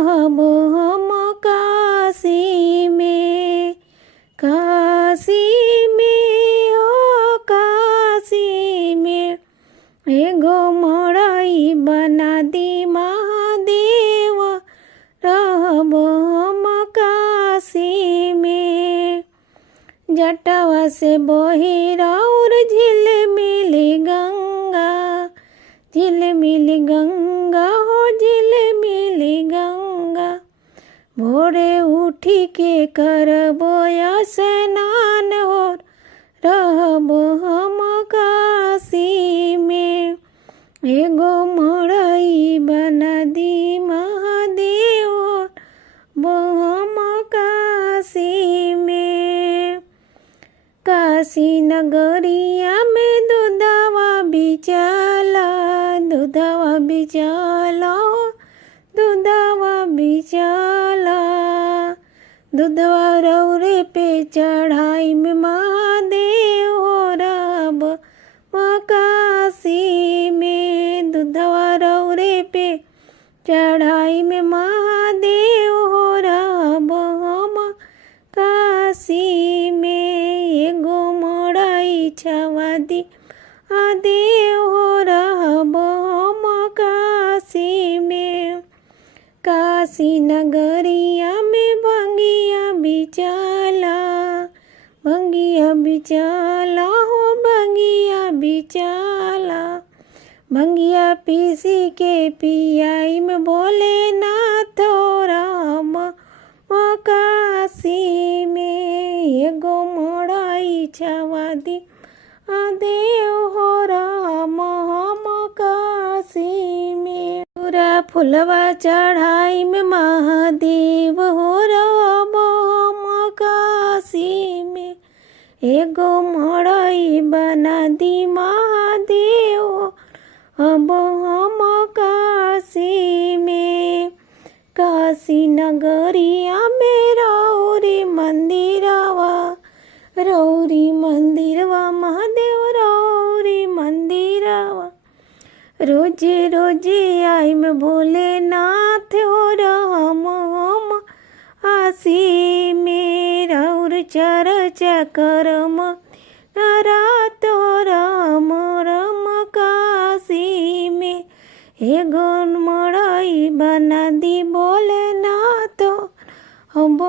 रहब हम काशी में, काशी में ओ काशी में। एगो मड़ई बना दी महादेव, रहब हम काशी में। जटवा से बही राउर झिलमिली गंगा, झिलमिली गंगा हो झिलमिली गंगा। भोरे उठी के करबो स्नान हो, रहब हम काशी में। एगो मड़ई बना दी महादेव, हम काशी में। काशी नगरिया में दूधवा बिचाला, दूधवा बिचाला, दूधवा बिचाला। दूधवा रौरे पे चढ़ाई में महादेव हो, रहब काशी में। दूधवा रौरे पे चढ़ाई में महादेव हो, रहब हम काशी में। एगो मड़ई छवा दी महादेव हो, रहब हम काशी में। काशी नगरिया में भंगिया बिचाला, भंगिया बिचाला हो भंगिया बिचाला। भंगिया पीसी के पियाई में भोलेनाथ हो, रहब काशी में। एगो मड़ई छवा दी महादेव हो, रहब हम काशी में। पूरा फुलवा चढ़ाई में महादेव हो, रहब हम काशी में। एगो मड़ई बना दी महादेव, अब हम काशी में। काशी नगरिया में रौरी मंदिरवा, रौरी मंदिरवा महादेव रौरी मंदिरवा। रोजे रोजे आई में भोलेनाथ हो, रहब हम काशी में। रौर चर्चा करम रात राम राम काशी में। एगो मड़ई बना दी भोलेनाथ, अब